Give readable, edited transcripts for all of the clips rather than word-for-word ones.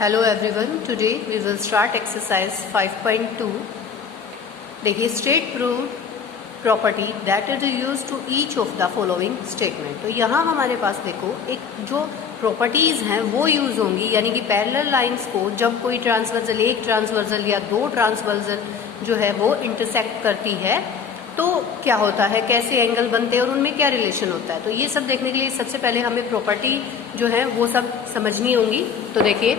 Hello everyone, today we will start exercise 5.2। देखिए, state prove property that is use to each of the following statement. तो यहाँ हमारे पास देखो एक जो प्रॉपर्टीज हैं वो यूज होंगी, यानी कि पैरेलल लाइंस को जब कोई ट्रांसवर्जल, एक ट्रांसवर्जल या दो ट्रांसवर्जल जो है वो इंटरसेक्ट करती है तो क्या होता है, कैसे एंगल बनते हैं और उनमें क्या रिलेशन होता है। तो ये सब देखने के लिए सबसे पहले हमें प्रॉपर्टी जो है वो सब समझनी होंगी। तो देखिए,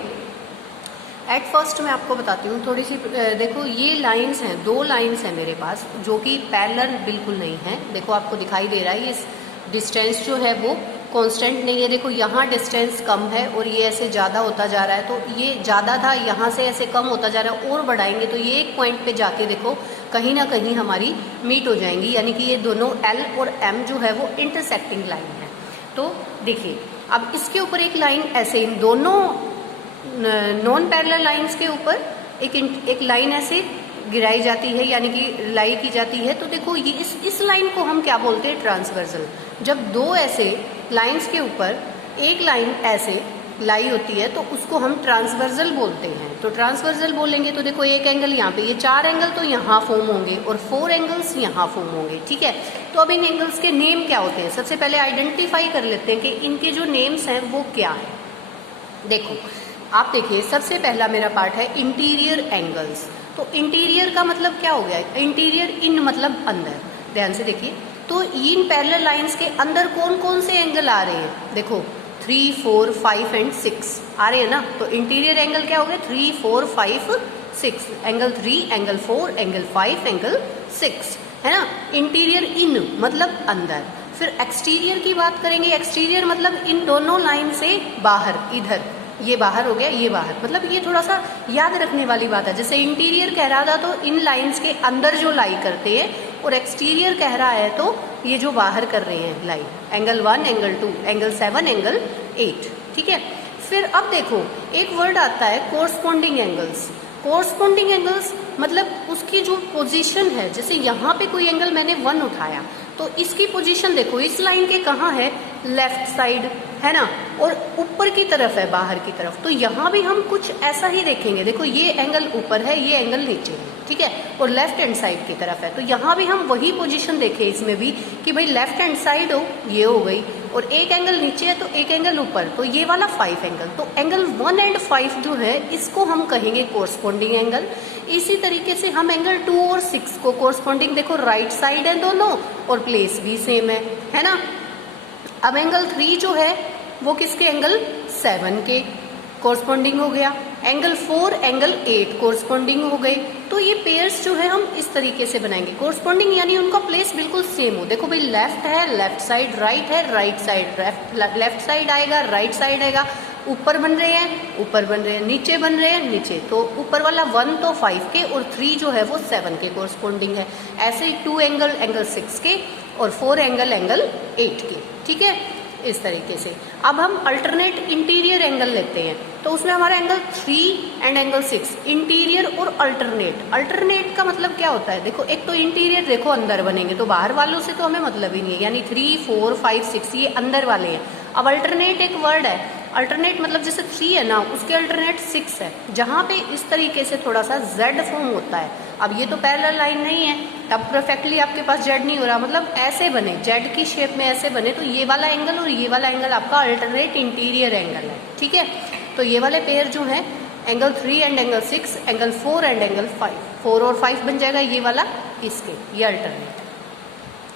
एट फर्स्ट मैं आपको बताती हूँ थोड़ी सी। देखो, ये लाइंस हैं, दो लाइंस हैं मेरे पास जो कि पैरेलल बिल्कुल नहीं है। देखो आपको दिखाई दे रहा है, ये डिस्टेंस जो है वो कांस्टेंट नहीं है। देखो यहाँ डिस्टेंस कम है और ये ऐसे ज़्यादा होता जा रहा है, तो ये ज़्यादा था, यहाँ से ऐसे कम होता जा रहा है। और बढ़ाएंगे तो ये एक पॉइंट पे जाके देखो कहीं ना कहीं हमारी मीट हो जाएंगी, यानी कि ये दोनों एल और एम जो है वो इंटरसेक्टिंग लाइन है। तो देखिए, अब इसके ऊपर एक लाइन ऐसे, इन दोनों नॉन पैरेलल लाइंस के ऊपर एक लाइन ऐसे गिराई जाती है, यानी कि लाई की जाती है। तो देखो ये इस लाइन को हम क्या बोलते हैं, ट्रांसवर्जल। जब दो ऐसे लाइंस के ऊपर एक लाइन ऐसे लाई होती है तो उसको हम ट्रांसवर्जल बोलते हैं। तो ट्रांसवर्जल बोलेंगे तो देखो एक एंगल यहाँ पे, ये चार एंगल तो यहाँ फॉर्म होंगे और 4 एंगल्स यहाँ फॉर्म होंगे, ठीक है। तो अब इन एंगल्स के नेम क्या होते हैं, सबसे पहले आइडेंटिफाई कर लेते हैं कि इनके जो नेम्स हैं वो क्या है। देखो आप देखिए, सबसे पहला मेरा पार्ट है इंटीरियर एंगल्स। तो इंटीरियर का मतलब क्या हो गया, इंटीरियर इन मतलब अंदर। ध्यान से देखिए, तो इन पैरेलल लाइंस के अंदर कौन कौन से एंगल आ रहे हैं। देखो 3, 4, 5 एंड 6 आ रहे हैं ना। तो इंटीरियर एंगल क्या हो गया, 3, 4, 5, 6। एंगल 3, एंगल 4, एंगल 5, एंगल 6 है ना। इंटीरियर इन मतलब अंदर। फिर एक्सटीरियर की बात करेंगे। एक्सटीरियर मतलब इन दोनों लाइन से बाहर, इधर ये बाहर हो गया, ये बाहर। मतलब ये थोड़ा सा याद रखने वाली बात है। जैसे इंटीरियर कह रहा था तो इन लाइंस के अंदर जो लाई करते हैं, और एक्सटीरियर कह रहा है तो ये जो बाहर कर रहे हैं लाई। एंगल 1, एंगल 2, एंगल 7, एंगल 8, ठीक है। फिर अब देखो एक वर्ड आता है कोरस्पॉन्डिंग एंगल्स। कोरस्पॉन्डिंग एंगल्स मतलब उसकी जो पोजीशन है, जैसे यहाँ पे कोई एंगल मैंने 1 उठाया तो इसकी पोजीशन देखो इस लाइन के कहाँ है, लेफ्ट साइड है ना, और ऊपर की तरफ है, बाहर की तरफ। तो यहाँ भी हम कुछ ऐसा ही देखेंगे। देखो ये एंगल ऊपर है, ये एंगल नीचे है, ठीक है, और लेफ्ट हैंड साइड की तरफ है। तो यहाँ भी हम वही पोजीशन देखें इसमें भी कि भाई लेफ्ट हैंड साइड हो, ये हो गई, और एक एंगल नीचे है तो एक एंगल ऊपर, तो ये वाला 5 एंगल। तो एंगल 1 एंड 5 जो है इसको हम कहेंगे कोरस्पॉन्डिंग एंगल। इसी तरीके से हम एंगल 2 और 6 को कोरस्पॉन्डिंग, देखो राइट साइड है दोनों और प्लेस भी सेम है ना। अब एंगल 3 जो है वो किसके, एंगल 7 के कोरस्पॉन्डिंग हो गया। एंगल 4, एंगल 8 कोरस्पॉन्डिंग हो गए। तो ये पेयर्स जो है हम इस तरीके से बनाएंगे कोरस्पॉन्डिंग, यानी उनका प्लेस बिल्कुल सेम हो। देखो भाई लेफ्ट है, लेफ्ट साइड, राइट है, राइट साइड, लेफ्ट साइड आएगा, राइट साइड आएगा। ऊपर बन रहे हैं, ऊपर बन रहे हैं, नीचे बन रहे हैं, नीचे। तो ऊपर वाला 1 तो 5 के और 3 जो है वो 7 के कोरस्पॉन्डिंग है। ऐसे ही 2 एंगल, एंगल 6 के और 4 एंगल, एंगल 8 के, ठीक है, इस तरीके से। अब हम अल्टरनेट इंटीरियर एंगल लेते हैं तो उसमें हमारा एंगल 3 एंड एंगल 6, इंटीरियर और अल्टरनेट। अल्टरनेट का मतलब क्या होता है, देखो एक तो इंटीरियर देखो अंदर बनेंगे तो बाहर वालों से तो हमें मतलब ही नहीं है, यानी 3, 4, 5, 6 ये अंदर वाले हैं। अब अल्टरनेट एक वर्ड है, अल्टरनेट मतलब जैसे 3 है ना, उसके अल्टरनेट 6 है, जहां पे इस तरीके से थोड़ा सा Z फॉर्म होता है। अब ये तो पैरेलल लाइन नहीं है, अब परफेक्टली आपके पास Z नहीं हो रहा, मतलब ऐसे बने, Z की शेप में ऐसे बने, तो ये वाला एंगल और ये वाला एंगल आपका अल्टरनेट इंटीरियर एंगल है, ठीक है। तो ये वाले पेयर जो है angle 3 and angle 6, angle 4 and angle 5, 4 और 5 बन जाएगा ये वाला इसके, ये अल्टरनेट,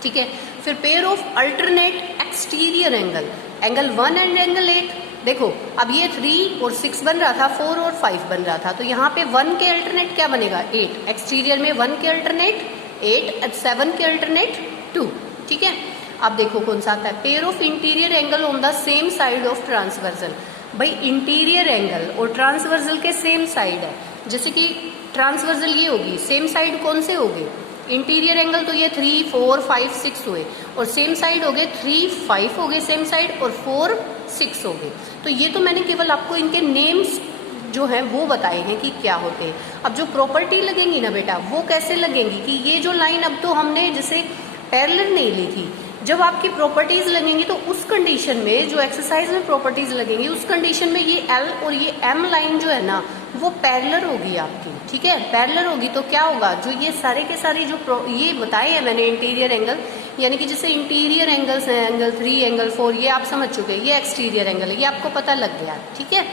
ठीक है। फिर pair of alternate exterior angle, angle 1 and angle 8। देखो अब ये 3 और 6 बन रहा था, 4 और 5 बन रहा था, तो यहाँ पे 1 के अल्टरनेट क्या बनेगा, 8। एक्सटीरियर में 1 के अल्टरनेट 8, 7 के अल्टरनेट 2, ठीक है। अब देखो कौन सा आता है, pair of interior angle on the same side of transversal. भाई इंटीरियर एंगल और ट्रांसवर्जल के सेम साइड है, जैसे कि ट्रांसवर्जल ये होगी, सेम साइड कौन से होगी, इंटीरियर एंगल तो ये 3, 4, 5, 6 हुए, और सेम साइड हो गए 3, 5 हो गए सेम साइड, और 4, 6 हो गए। तो ये तो मैंने केवल आपको इनके नेम्स जो है वो बताए हैं कि क्या होते हैं। अब जो प्रॉपर्टी लगेंगी ना बेटा, वो कैसे लगेंगी कि ये जो लाइन अब तो हमने जैसे पैरेलल नहीं ली थी, जब आपकी प्रॉपर्टीज लगेंगी तो उस कंडीशन में जो एक्सरसाइज में प्रॉपर्टीज लगेंगी उस कंडीशन में ये एल और ये एम लाइन जो है ना वो पैरेलल होगी आपकी, ठीक है। पैरेलल होगी तो क्या होगा, जो ये सारे के सारे जो ये बताए हैं मैंने इंटीरियर एंगल, यानी कि जैसे इंटीरियर एंगल्स हैं, एंगल 3, एंगल 4, ये आप समझ चुके हैं, ये एक्सटीरियर एंगल है, ये आपको पता लग गया, ठीक है।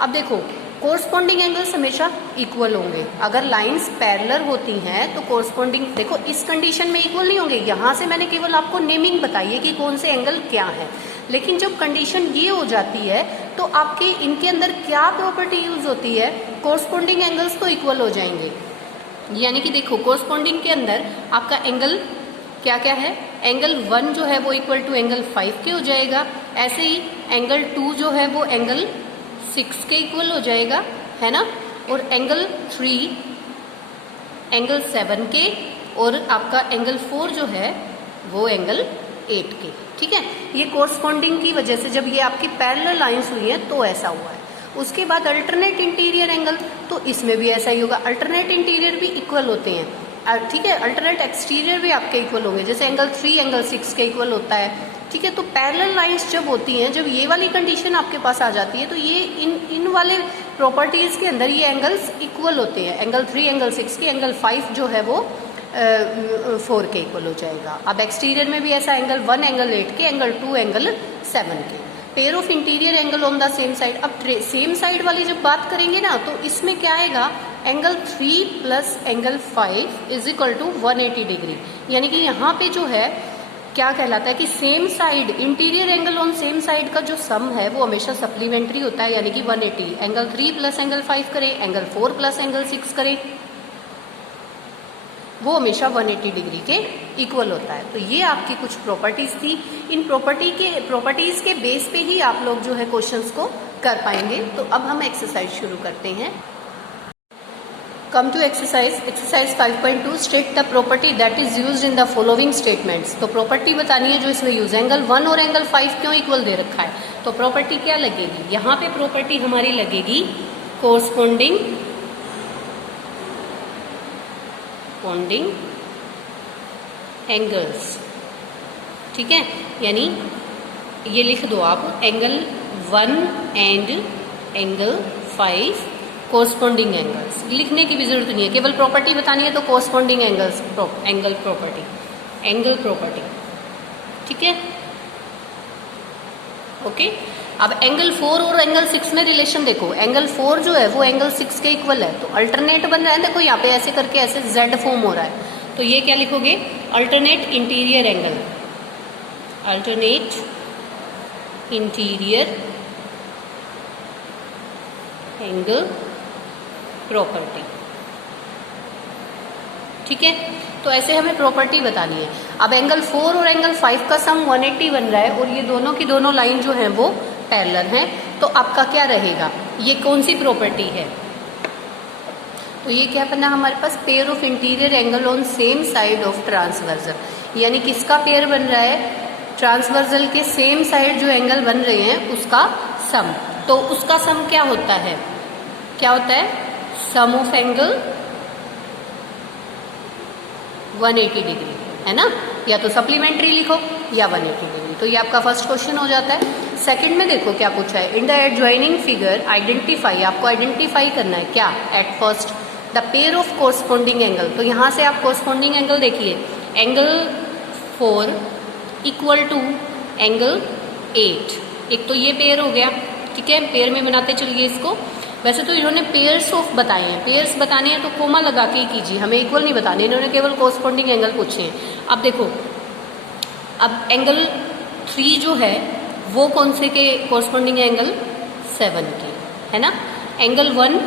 अब देखो कोरस्पॉन्डिंग एंगल्स हमेशा इक्वल होंगे। अगर लाइंस पैरेलल होती हैं तो कोरस्पॉन्डिंग, देखो इस कंडीशन में इक्वल नहीं होंगे, यहां से मैंने केवल आपको नेमिंग बताई है कि कौन से एंगल क्या है, लेकिन जब कंडीशन ये हो जाती है तो आपके इनके अंदर क्या प्रॉपर्टी यूज होती है, कोरस्पॉन्डिंग एंगल्स तो इक्वल हो जाएंगे। यानी कि देखो कोरस्पॉन्डिंग के अंदर आपका एंगल क्या क्या है, एंगल 1 जो है वो इक्वल टू एंगल 5 के हो जाएगा, ऐसे ही एंगल 2 जो है वो एंगल 6 के इक्वल हो जाएगा, है ना, और एंगल 3 एंगल 7 के, और आपका एंगल 4 जो है वो एंगल 8 के, ठीक है। ये कोरस्पॉन्डिंग की वजह से जब ये आपकी पैरेलल लाइंस हुई हैं तो ऐसा हुआ है। उसके बाद अल्टरनेट इंटीरियर एंगल, तो इसमें भी ऐसा ही होगा, अल्टरनेट इंटीरियर भी इक्वल होते हैं, ठीक है। अल्टरनेट एक्सटीरियर भी आपके इक्वल होंगे, जैसे एंगल 3 एंगल 6 के इक्वल होता है, ठीक है। तो पैरेलल लाइंस जब होती हैं, जब ये वाली कंडीशन आपके पास आ जाती है तो ये इन वाले प्रॉपर्टीज के अंदर ये एंगल्स इक्वल होते हैं, एंगल 3 एंगल 6 के, एंगल 5 जो है वो 4 के इक्वल हो जाएगा। अब एक्सटीरियर में भी ऐसा एंगल 1 एंगल 8 के, एंगल 2 एंगल 7 के। Pair of interior angle on the same side, अब सेम साइड वाली जब बात करेंगे ना तो इसमें क्या आएगा, angle 3 plus angle 5 is equal to 180 degree, यानी कि यहाँ पे जो है क्या कहलाता है कि same side interior angle on same side का जो सम है वो हमेशा सप्लीमेंट्री होता है, यानी कि 180। एंगल 3 प्लस एंगल 5 करें, एंगल 4 प्लस एंगल 6 करें, वो हमेशा 180 डिग्री के इक्वल होता है। तो ये आपकी कुछ प्रॉपर्टीज थी, इन प्रॉपर्टीज के बेस पे ही आप लोग जो है क्वेश्चंस को कर पाएंगे। तो अब हम एक्सरसाइज शुरू करते हैं। Come to exercise 5.2, state the property that is used in the following statements. तो प्रॉपर्टी बतानी है जो इसमें यूज, एंगल 1 और एंगल 5 क्यों इक्वल दे रखा है, तो प्रॉपर्टी क्या लगेगी, यहाँ पे प्रॉपर्टी हमारी लगेगी कोरस्पॉन्डिंग एंगल्स, ठीक है। यानी ये लिख दो आप, angle 1 and angle 5 corresponding angles, लिखने की भी जरूरत नहीं है, केवल प्रॉपर्टी बतानी है तो कोरस्पॉन्डिंग एंगल्स, एंगल प्रॉपर्टी, ठीक है, ओके। अब एंगल 4 और एंगल 6 में रिलेशन देखो, एंगल 4 जो है वो एंगल 6 के इक्वल है, तो अल्टरनेट बन रहा है, देखो यहाँ पे ऐसे करके ऐसे जेड फॉर्म हो रहा है, तो ये क्या लिखोगे, alternate interior angle, alternate interior angle property, ठीक है। तो ऐसे हमें प्रॉपर्टी बतानी है। अब एंगल 4 और एंगल 5 का सम 180 बन रहा है और ये दोनों की दोनों लाइन जो है वो पैरेलल हैं, तो आपका क्या रहेगा, ये कौन सी प्रॉपर्टी है, तो ये क्या बना हमारे पास, pair of interior angle on same side of transversal, यानी किसका पेयर बन रहा है, ट्रांसवर्सल के सेम साइड जो एंगल बन रहे हैं उसका सम। तो उसका सम क्या होता है, सम ऑफ एंगल 180 डिग्री, है ना, या तो सप्लीमेंट्री लिखो या 180 डिग्री। तो ये आपका फर्स्ट क्वेश्चन हो जाता है। सेकंड में देखो क्या पूछा है, in the adjoining figure identify, आपको आइडेंटिफाई करना है क्या, at first the pair of corresponding angle. तो यहाँ से आप कोरस्पॉन्डिंग एंगल देखिए, एंगल 4 इक्वल टू एंगल 8, एक तो ये पेयर हो गया, ठीक है, पेयर में बनाते चलिए इसको। वैसे तो इन्होंने पेयर्स ऑफ बताए हैं, पेयर्स बताने हैं तो कोमा लगा के ही कीजिए, हमें इक्वल नहीं बताने, इन्होंने केवल कोरस्पॉन्डिंग एंगल पूछे हैं। अब देखो, अब एंगल 3 जो है वो कौन से के कोरस्पॉन्डिंग एंगल 7 के, है ना। एंगल 1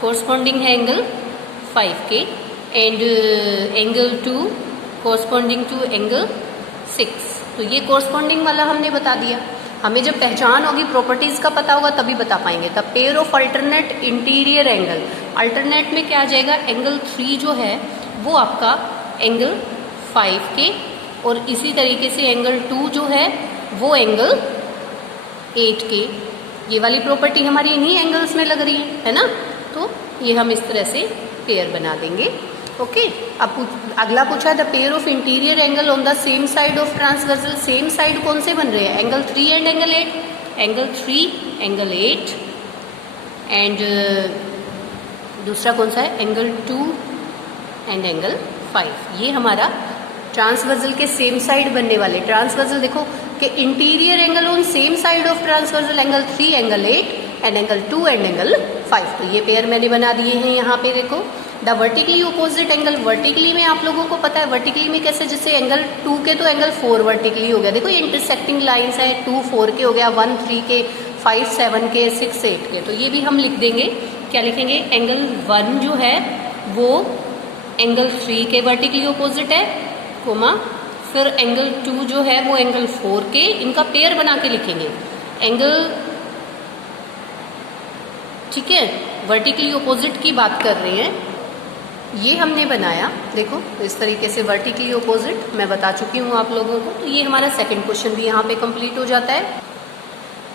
कोरस्पॉन्डिंग है एंगल 5 के, and angle 2 corresponding to angle 6। तो ये कोरस्पॉन्डिंग वाला हमने बता दिया। हमें जब पहचान होगी, प्रॉपर्टीज का पता होगा तभी बता पाएंगे। The pair of alternate interior angle, alternate में क्या आ जाएगा, एंगल 3 जो है वो आपका एंगल 5 के, और इसी तरीके से एंगल 2 जो है वो एंगल 8 के। ये वाली प्रॉपर्टी हमारी इन्हीं एंगल्स में लग रही है ना, तो ये हम इस तरह से पेयर बना देंगे। ओके। अब अगला पूछा the pair of interior angle on the same side of transversal. Same side कौन से बन रहे हैं? Angle 3 and angle 8, angle 3 angle 8 and दूसरा कौन सा है? Angle 2 and angle 5। ये हमारा ट्रांसवर्सल के सेम साइड बनने वाले। ट्रांसवर्सल देखो कि interior angle on same side of transversal angle 3 angle 8 and angle 2 and angle 5। तो ये पेयर मैंने बना दिए हैं यहाँ पे। देखो the vertically opposite angle, vertically में आप लोगों को पता है वर्टिकली में कैसे, जैसे एंगल 2 के तो एंगल 4 वर्टिकली हो गया। देखो ये इंटरसेक्टिंग लाइंस है, 2 4 के हो गया, 1 3 के, 5 7 के, 6 8 के। तो ये भी हम लिख देंगे। क्या लिखेंगे? एंगल 1 जो है वो एंगल 3 के वर्टिकली अपोजिट है, कोमा फिर एंगल 2 जो है वो एंगल 4 के, इनका पेयर बना के लिखेंगे एंगल, ठीक है। वर्टिकली अपोजिट की बात कर रहे हैं, ये हमने बनाया। देखो इस तरीके से वर्टिकली अपोजिट मैं बता चुकी हूँ आप लोगों को। तो ये हमारा सेकंड क्वेश्चन भी यहाँ पे कंप्लीट हो जाता है।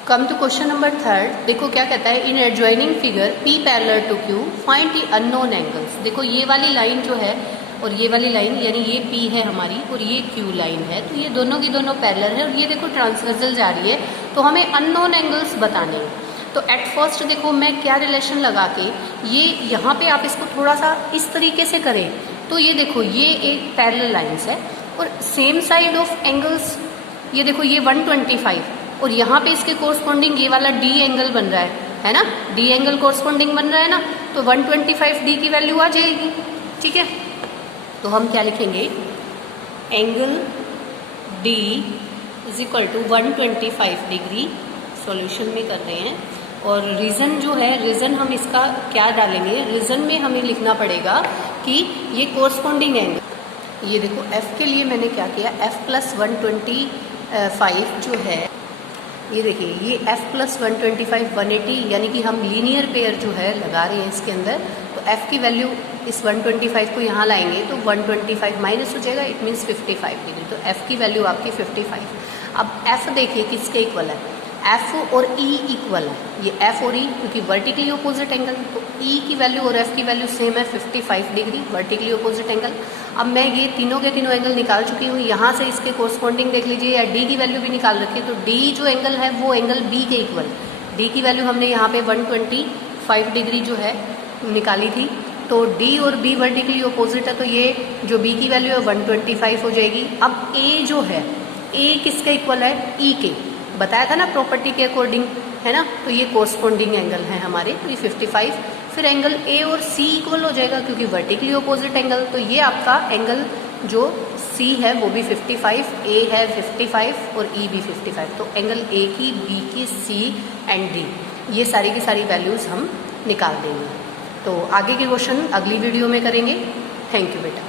Come to question number 3। देखो क्या कहता है, in adjoining figure P parallel to Q find the unknown angles. देखो ये वाली लाइन जो है और ये वाली लाइन, यानी ये P है हमारी और ये Q लाइन है, तो ये दोनों की दोनों पैरेलल है और ये देखो ट्रांसवर्सल जा रही है। तो हमें अननोन एंगल्स बताने हैं। तो एट फर्स्ट देखो मैं क्या रिलेशन लगा के, ये यहाँ पे आप इसको थोड़ा सा इस तरीके से करें तो ये देखो ये एक पैरेलल लाइंस है और सेम साइड ऑफ एंगल्स, ये देखो ये 125 और यहाँ पे इसके कोरस्पॉन्डिंग ये वाला D एंगल बन रहा है ना, D एंगल कोरस्पॉन्डिंग बन रहा है ना, तो 125 D की वैल्यू आ जाएगी। ठीक है, तो हम क्या लिखेंगे, angle D is equal to 125 degree. Solution में कर रहे हैं और रीज़न जो है, रीज़न हम इसका क्या डालेंगे, रीज़न में हमें लिखना पड़ेगा कि ये कोरस्पॉन्डिंग एंगल, ये देखो F के लिए मैंने क्या किया, F प्लस 125 जो है, ये देखिए ये F प्लस 125 180, यानी कि हम लीनियर पेयर जो है लगा रहे हैं इसके अंदर। तो F की वैल्यू इस 125 को यहाँ लाएंगे तो 125 माइनस हो जाएगा, इट मीन्स 55 डिग्री। तो F की वैल्यू आपकी 55। अब F देखिए किसके इक्वल है, F और E इक्वल है। ये F और E क्योंकि वर्टिकली अपोजिट एंगल, तो E की वैल्यू और F की वैल्यू सेम है 55 डिग्री, वर्टिकली अपोजिट एंगल। अब मैं ये तीनों के तीनों एंगल निकाल चुकी हूँ। यहाँ से इसके कोरस्पॉन्डिंग देख लीजिए, या D की वैल्यू भी निकाल रखी है। तो D जो एंगल है वो एंगल B के इक्वल, D की वैल्यू हमने यहाँ पे 125 डिग्री जो है निकाली थी। तो D और B वर्टिकली अपोजिट है, तो ये जो B की वैल्यू है 125 हो जाएगी। अब A जो है, A किसके इक्वल है, E के, बताया था ना प्रॉपर्टी के अकॉर्डिंग, है ना। तो ये कोरस्पॉन्डिंग एंगल है हमारे, तो ये 55। फिर एंगल A और C इक्वल हो जाएगा क्योंकि वर्टिकली अपोजिट एंगल। तो ये आपका एंगल जो C है वो भी 55, A है 55 और E भी 55। तो एंगल A की, B की, C एंड D, ये सारी की सारी वैल्यूज़ हम निकाल देंगे। तो आगे के क्वेश्चन अगली वीडियो में करेंगे। थैंक यू बेटा।